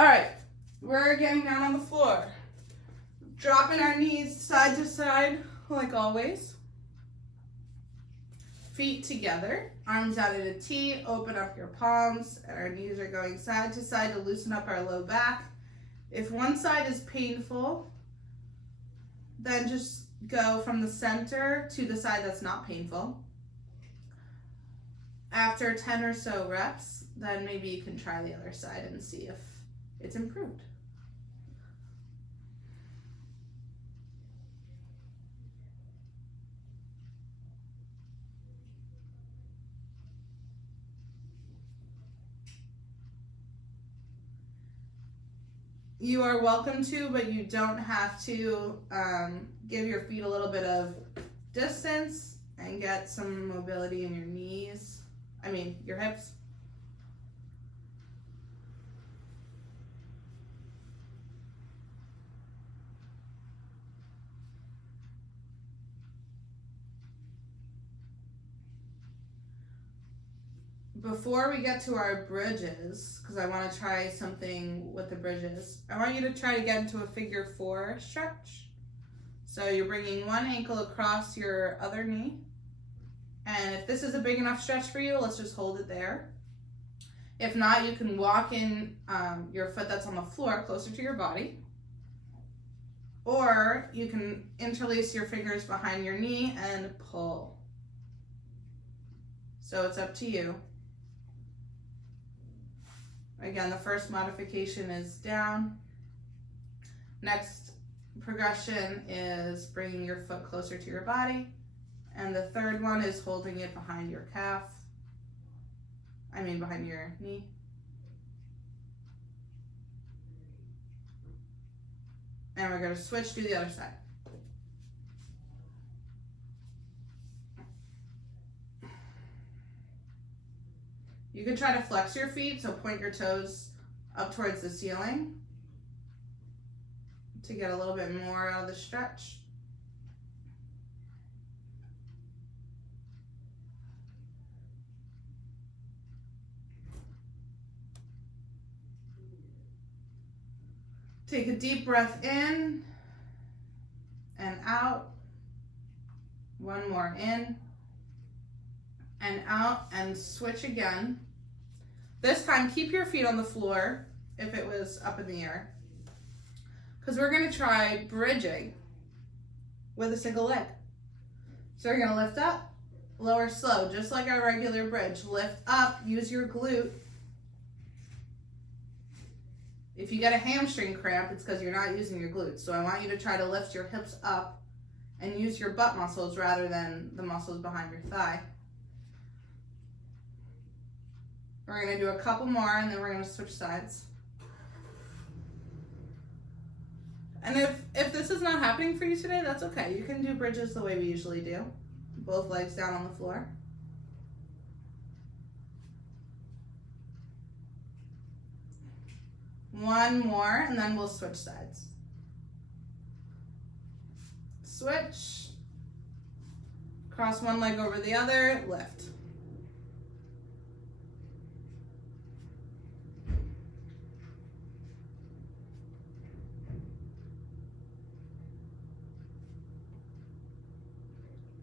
All right, we're getting down on the floor. Dropping our knees side to side, like always. Feet together, arms out at a T, open up your palms, and our knees are going side to side to loosen up our low back. If one side is painful, then just go from the center to the side that's not painful. After 10 or so reps, then maybe you can try the other side and see if it's improved. You are welcome to, but you don't have to. Give your feet a little bit of distance and get some mobility in your knees. Your hips. Before we get to our bridges, because I want to try something with the bridges, I want you to try to get into a figure 4 stretch. So you're bringing one ankle across your other knee. And if this is a big enough stretch for you, let's just hold it there. If not, you can walk in your foot that's on the floor closer to your body. Or you can interlace your fingers behind your knee and pull. So it's up to you. Again, the first modification is down. Next progression is bringing your foot closer to your body. And the third one is holding it behind your calf. Behind your knee. And we're going to switch to the other side. You can try to flex your feet, so point your toes up towards the ceiling to get a little bit more out of the stretch. Take a deep breath in and out. One more in and out, and switch again. This time, keep your feet on the floor if it was up in the air, because we're going to try bridging with a single leg. So we're going to lift up, lower slow, just like our regular bridge. Lift up, use your glute. If you get a hamstring cramp, it's because you're not using your glutes. So I want you to try to lift your hips up and use your butt muscles rather than the muscles behind your thigh. We're going to do a couple more, and then we're going to switch sides. And if this is not happening for you today, that's okay. You can do bridges the way we usually do. Both legs down on the floor. One more, and then we'll switch sides. Switch. Cross one leg over the other, lift.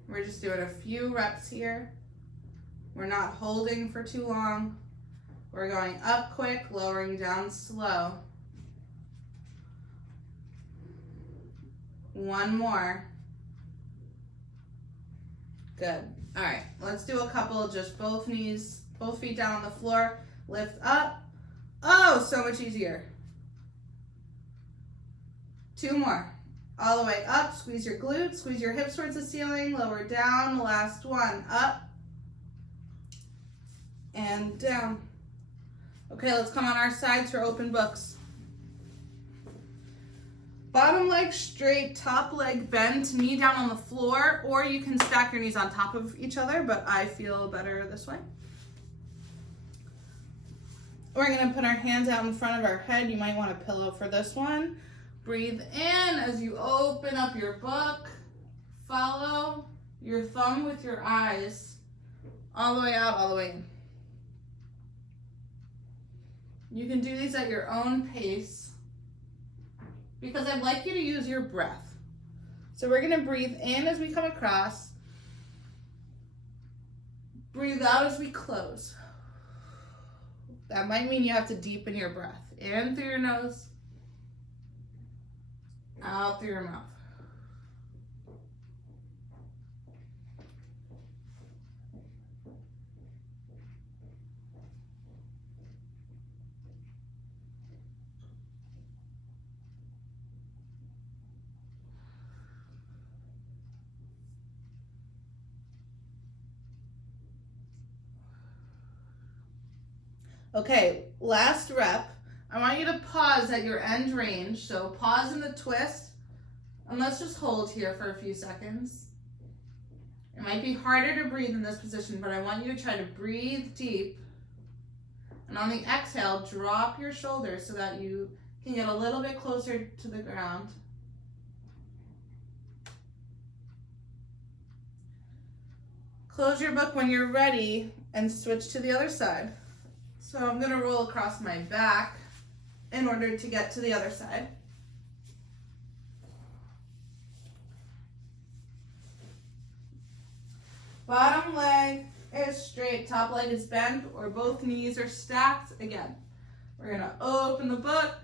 We're just doing a few reps here. We're not holding for too long. We're going up quick, lowering down slow. One more. Good. All right, let's do a couple, just both knees, both feet down on the floor. Lift up. Oh, so much easier. Two more. All the way up, squeeze your glutes, squeeze your hips towards the ceiling, lower down, last one, up and down. Okay, let's come on our sides for open books. Bottom leg straight, top leg bent, knee down on the floor, or you can stack your knees on top of each other, but I feel better this way. We're gonna put our hands out in front of our head. You might want a pillow for this one. Breathe in as you open up your book. Follow your thumb with your eyes all the way out, all the way in. You can do these at your own pace because I'd like you to use your breath. So we're gonna breathe in as we come across. Breathe out as we close. That might mean you have to deepen your breath. In through your nose, out through your mouth. Okay, last rep. I want you to pause at your end range. So pause in the twist, and let's just hold here for a few seconds. It might be harder to breathe in this position, but I want you to try to breathe deep. And on the exhale, drop your shoulders so that you can get a little bit closer to the ground. Close your book when you're ready and switch to the other side. So I'm going to roll across my back in order to get to the other side. Bottom leg is straight, top leg is bent, or both knees are stacked. Again, we're going to open the book,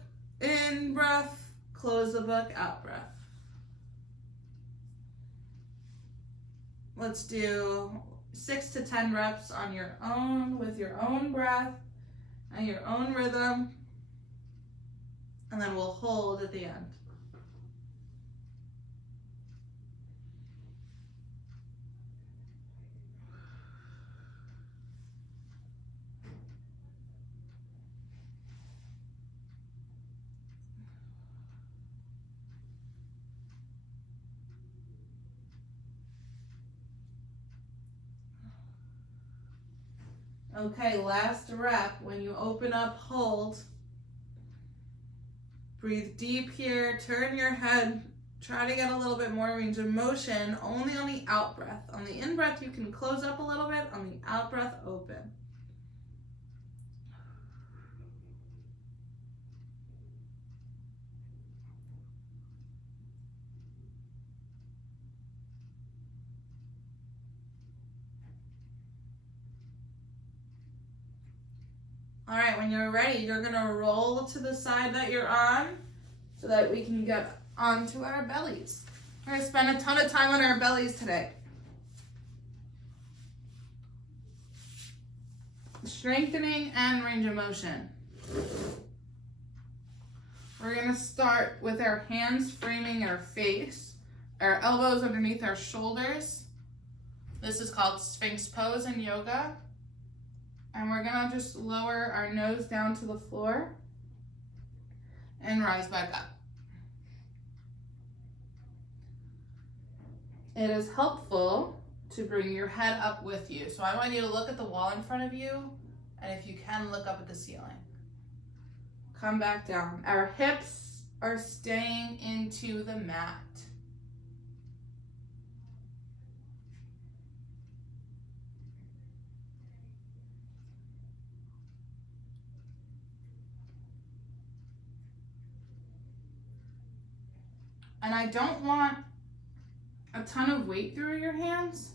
in breath, close the book, out breath. Let's do 6 to 10 reps on your own, with your own breath and your own rhythm, and then we'll hold at the end. Okay, last rep. When you open up, hold. Breathe deep here, turn your head, try to get a little bit more range of motion, only on the out breath. On the in breath, you can close up a little bit, on the out breath, open. All right, when you're ready, you're gonna roll to the side that you're on so that we can get onto our bellies. We're gonna spend a ton of time on our bellies today. Strengthening and range of motion. We're gonna start with our hands framing our face, our elbows underneath our shoulders. This is called Sphinx pose in yoga. And we're gonna just lower our nose down to the floor and rise back up. It is helpful to bring your head up with you. So I want you to look at the wall in front of you, and if you can, look up at the ceiling. Come back down. Our hips are staying into the mat. And I don't want a ton of weight through your hands,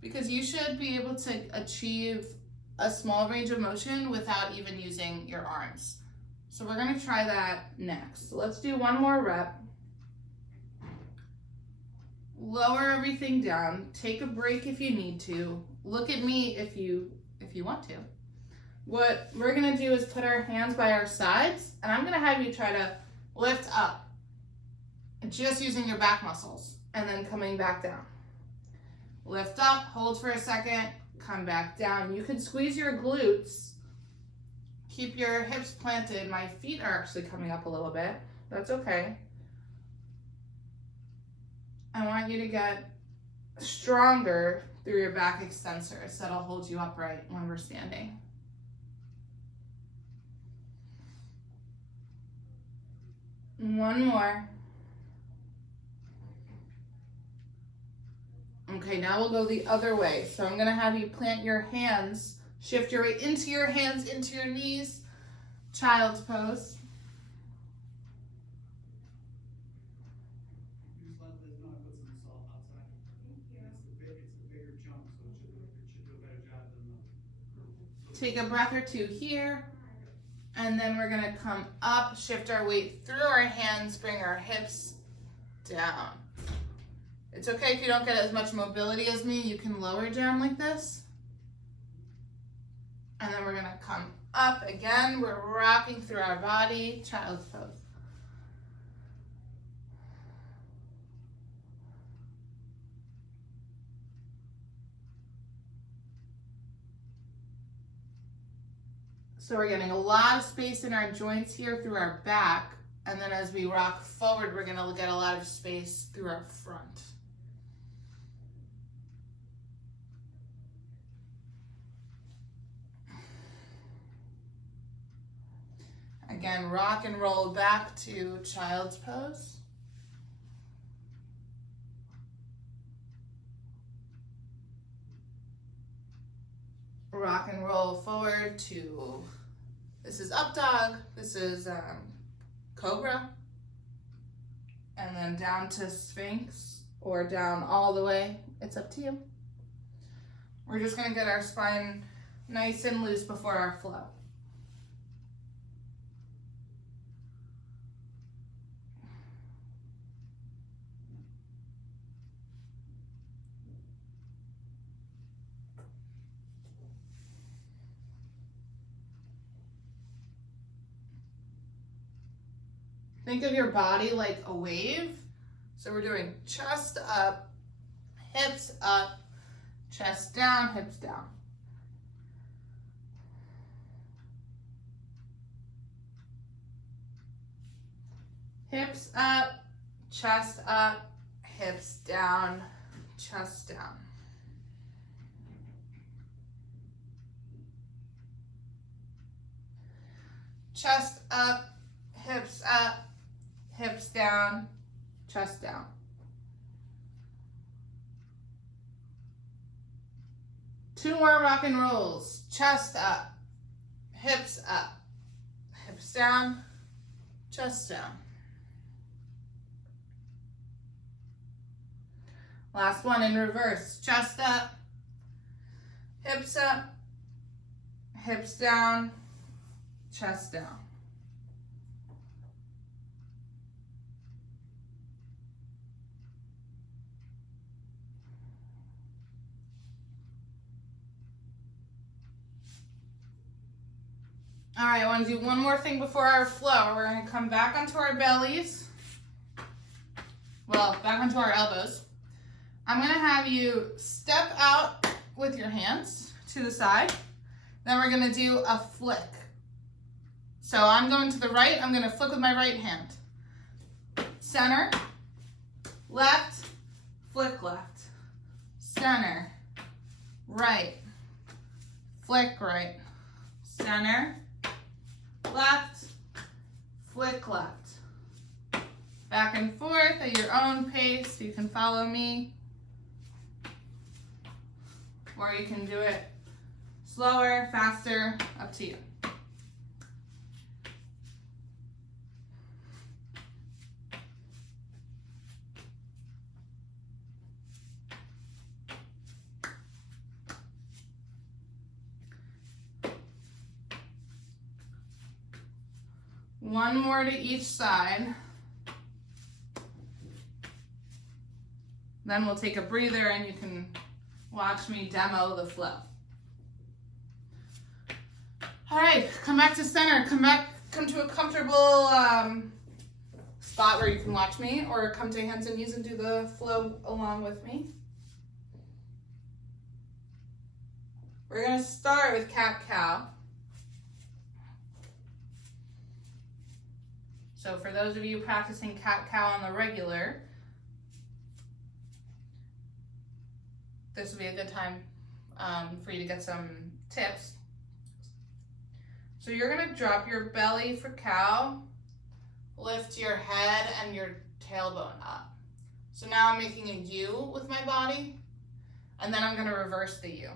because you should be able to achieve a small range of motion without even using your arms. So we're gonna try that next. So let's do one more rep. Lower everything down, take a break if you need to. Look at me if you want to. What we're gonna do is put our hands by our sides, and I'm gonna have you try to lift up, just using your back muscles, and then coming back down. Lift up, hold for a second, come back down. You can squeeze your glutes, keep your hips planted. My feet are actually coming up a little bit. That's okay. I want you to get stronger through your back extensors. That'll hold you upright when we're standing. One more. Okay, now we'll go the other way. So I'm gonna have you plant your hands Shift your weight into your hands, into your knees. Child's pose. Take a breath or two here. And then we're gonna come up, shift our weight through our hands, bring our hips down. It's okay if you don't get as much mobility as me, you can lower down like this. And then we're gonna come up again. We're rocking through our body, child's pose. So we're getting a lot of space in our joints here through our back. And then as we rock forward, we're gonna get a lot of space through our front. Again, rock and roll back to child's pose. Rock and roll forward to, this is up dog, this is cobra, and then down to sphinx or down all the way. It's up to you. We're just gonna get our spine nice and loose before our flow. Think of your body like a wave. So we're doing chest up, hips up, chest down, hips down. Hips up, chest up, hips down, chest down. Chest up, hips up, hips down, chest down. Two more rock and rolls. Chest up, hips down, chest down. Last one in reverse. Chest up, hips down, chest down. All right, I want to do one more thing before our flow. We're going to come back onto our bellies. Well, back onto our elbows. I'm going to have you step out with your hands to the side. Then we're going to do a flick. So I'm going to the right. I'm going to flick with my right hand. Center, left, flick left. Center, right, flick right. Center, left, flick left. Back and forth at your own pace. You can follow me, or you can do it slower, faster, up to you. One more to each side. Then we'll take a breather and you can watch me demo the flow. All right, come back to center. Come to a comfortable spot where you can watch me, or come to hands and knees and do the flow along with me. We're gonna start with cat-cow. So for those of you practicing cat-cow on the regular, this would be a good time for you to get some tips. So you're gonna drop your belly for cow, lift your head and your tailbone up. So now I'm making a U with my body, and then I'm gonna reverse the U.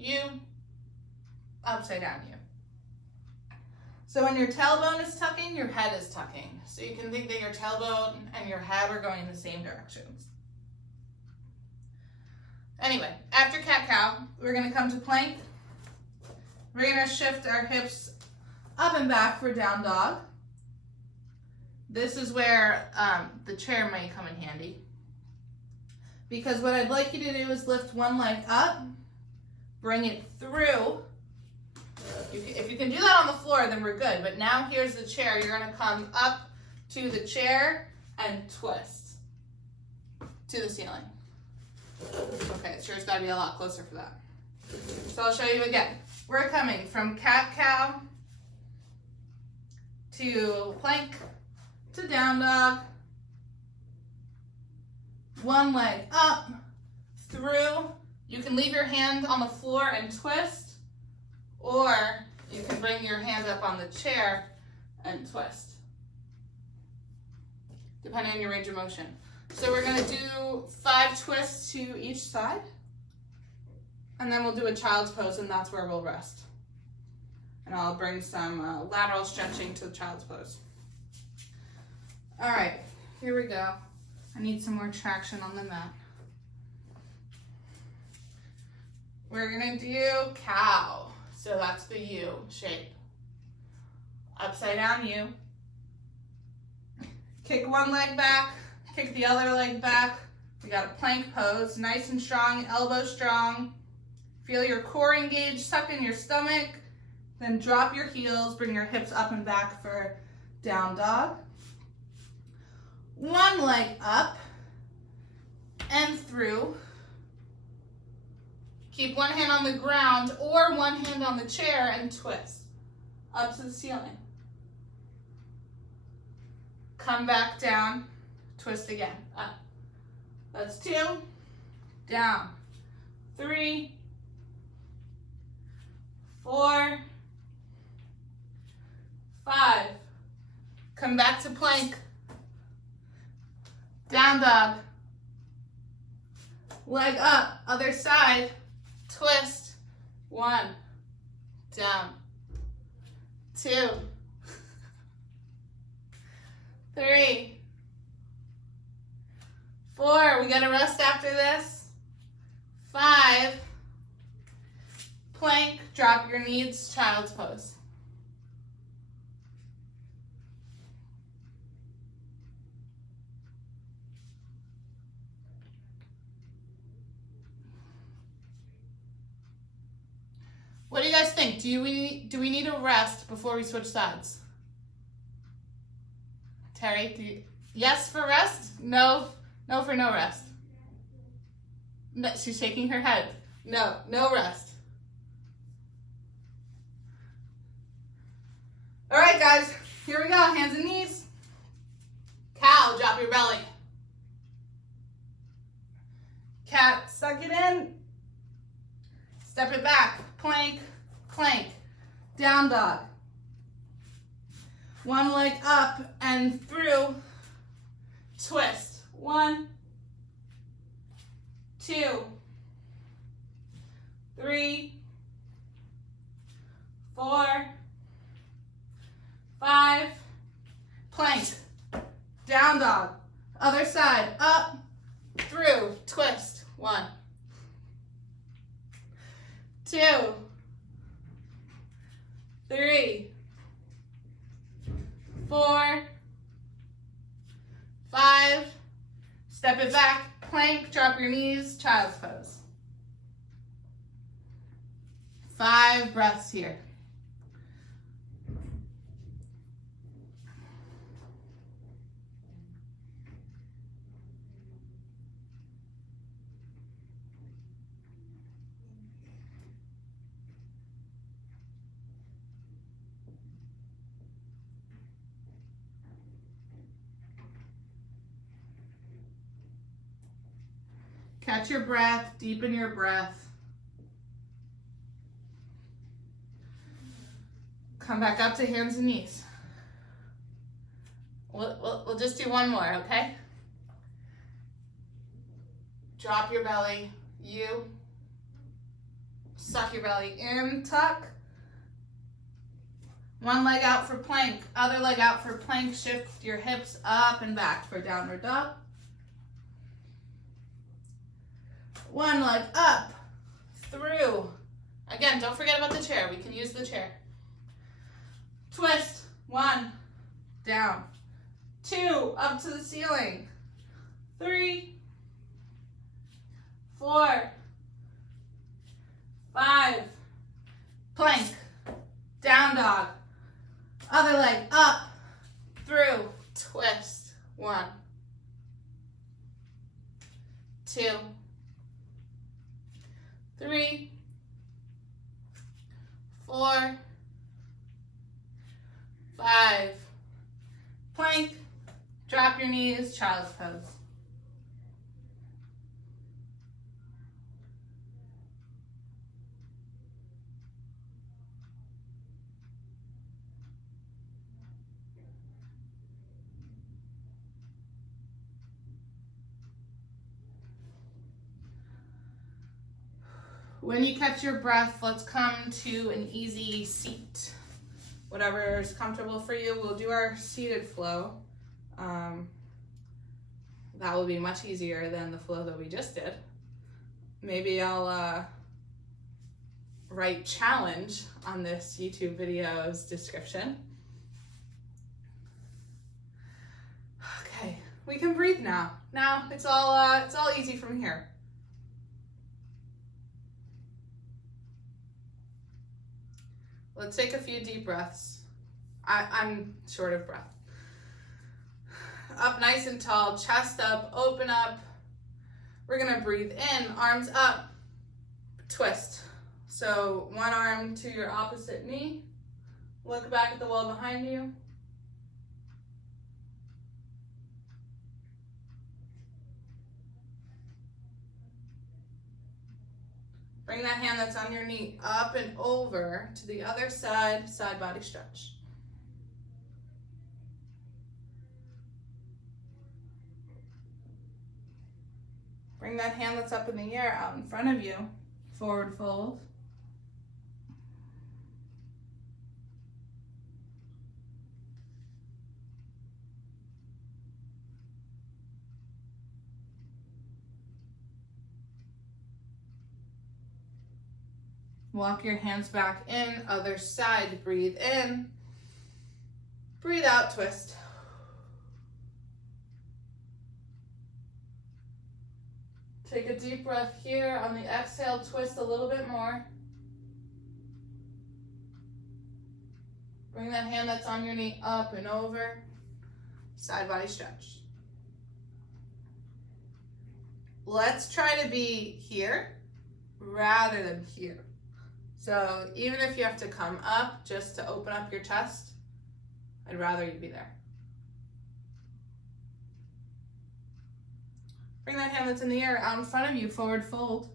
U, upside down U. So when your tailbone is tucking, your head is tucking. So you can think that your tailbone and your head are going in the same directions. Anyway, after cat-cow, we're gonna come to plank. We're gonna shift our hips up and back for down dog. This is where the chair might come in handy. Because what I'd like you to do is lift one leg up, bring it through. If you can do that on the floor, then we're good. But now here's the chair. You're gonna come up to the chair and twist to the ceiling. Okay, the chair's gotta be a lot closer for that. So I'll show you again. We're coming from cat-cow to plank to down dog. One leg up, through. You can leave your hand on the floor and twist, or you can bring your hand up on the chair and twist, depending on your range of motion. So we're gonna do 5 twists to each side, and then we'll do a child's pose, and that's where we'll rest. And I'll bring some lateral stretching to the child's pose. All right, here we go. I need some more traction on the mat. We're gonna do cow. So that's the U shape. Upside down U. Kick one leg back, kick the other leg back. We got a plank pose, nice and strong, elbow strong. Feel your core engaged, suck in your stomach. Then drop your heels, bring your hips up and back for down dog. One leg up and through. Keep one hand on the ground or one hand on the chair and twist up to the ceiling. Come back down, twist again, up. That's 2, down, 3, 4, 5. Come back to plank. Down dog. Leg up, other side. Twist. 1, down. 2, 3, 4. We gotta rest after this. 5. Plank, drop your knees, child's pose. What do you guys think? Do we need a rest before we switch sides? Terry, yes for rest? No for no rest. No, she's shaking her head. No rest. All right, guys, here we go. Hands and knees. Cow, drop your belly. Cat, suck it in. Step it back. Plank, plank. Down dog. One leg up and through. Twist. 1, 2, 3, 4, 5. Plank. Down dog. Other side. Up, through. Twist. 1, 2, 3, 4, 5. Step it back, plank, drop your knees, child's pose. 5 breaths here. Catch your breath, deepen your breath. Come back up to hands and knees. We'll just do one more, okay? Drop your belly, U. Suck your belly in, tuck. One leg out for plank, other leg out for plank. Shift your hips up and back for downward dog. One leg up, through. Again, don't forget about the chair. We can use the chair. Twist. 1, down. 2, up to the ceiling. 3, 4, 5, plank, down dog. Other leg up, through, twist. 1, 2, 3, 4, 5, plank, drop your knees, child's pose. When you catch your breath, let's come to an easy seat. Whatever is comfortable for you, we'll do our seated flow. That will be much easier than the flow that we just did. Maybe I'll write challenge on this YouTube video's description. Okay, we can breathe now. Now it's all easy from here. Let's take a few deep breaths. I'm short of breath. Up nice and tall, chest up, open up. We're gonna breathe in, arms up, twist. So one arm to your opposite knee. Look back at the wall behind you. Bring that hand that's on your knee up and over to the other side, side body stretch. Bring that hand that's up in the air out in front of you, forward fold. Walk your hands back in, other side, breathe in, breathe out, twist. Take a deep breath here. On the exhale, twist a little bit more. Bring that hand that's on your knee up and over, side body stretch. Let's try to be here rather than here. So even if you have to come up just to open up your chest, I'd rather you be there. Bring that hand that's in the air out in front of you, forward fold.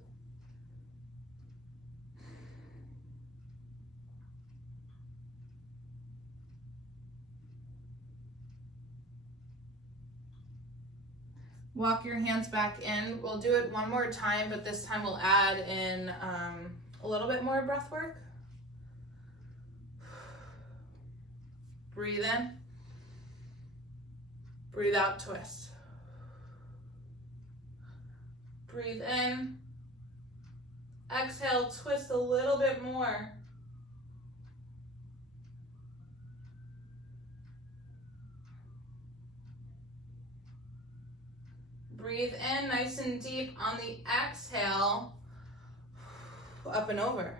Walk your hands back in. We'll do it one more time, but this time we'll add in a little bit more breath work. Breathe in. Breathe out, twist. Breathe in. Exhale, twist a little bit more. Breathe in nice and deep. On the exhale, up and over.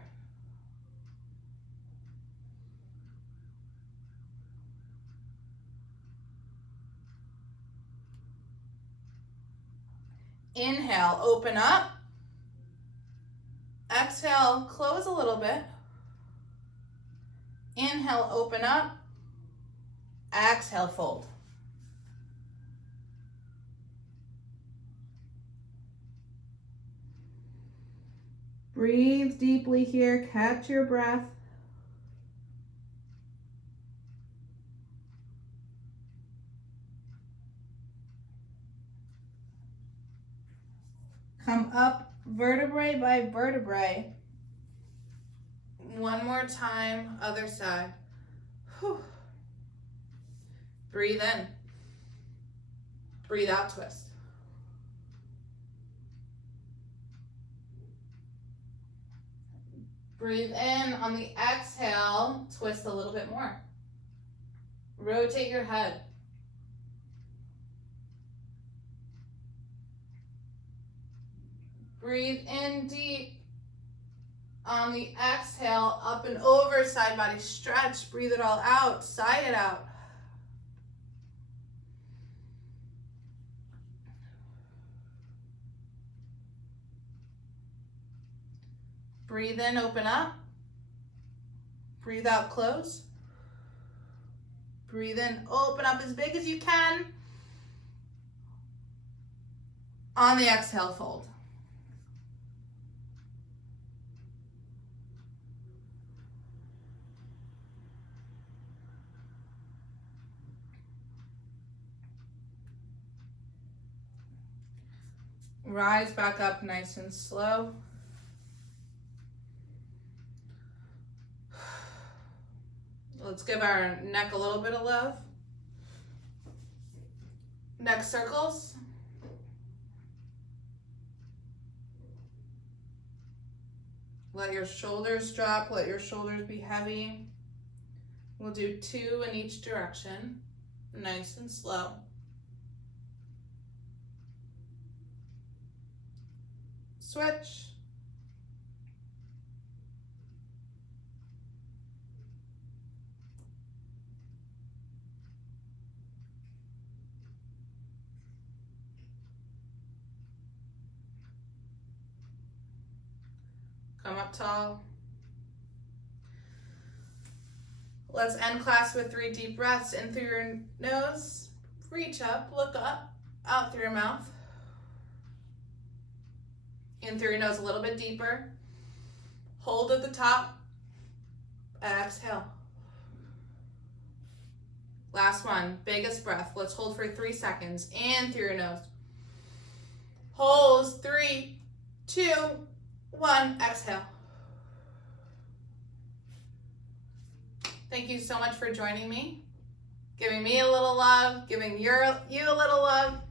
Inhale, open up. Exhale, close a little bit. Inhale, open up. Exhale, fold. Breathe deeply here, catch your breath. Come up vertebrae by vertebrae. One more time, other side. Whew. Breathe in. Breathe out, twist. Breathe in. On the exhale, twist a little bit more. Rotate your head. Breathe in deep. On the exhale, up and over, side body stretch. Breathe it all out, sigh it out. Breathe in, open up. Breathe out, close. Breathe in, open up as big as you can. On the exhale, fold. Rise back up nice and slow. Let's give our neck a little bit of love. Neck circles. Let your shoulders drop, let your shoulders be heavy. We'll do 2 in each direction, nice and slow. Switch. Come up tall. Let's end class with 3 deep breaths. In through your nose, reach up, look up, out through your mouth. In through your nose a little bit deeper. Hold at the top. Exhale. Last one, biggest breath. Let's hold for 3 seconds. In through your nose. Hold, 3, 2, 1, exhale. Thank you so much for joining me, giving me a little love, giving you a little love.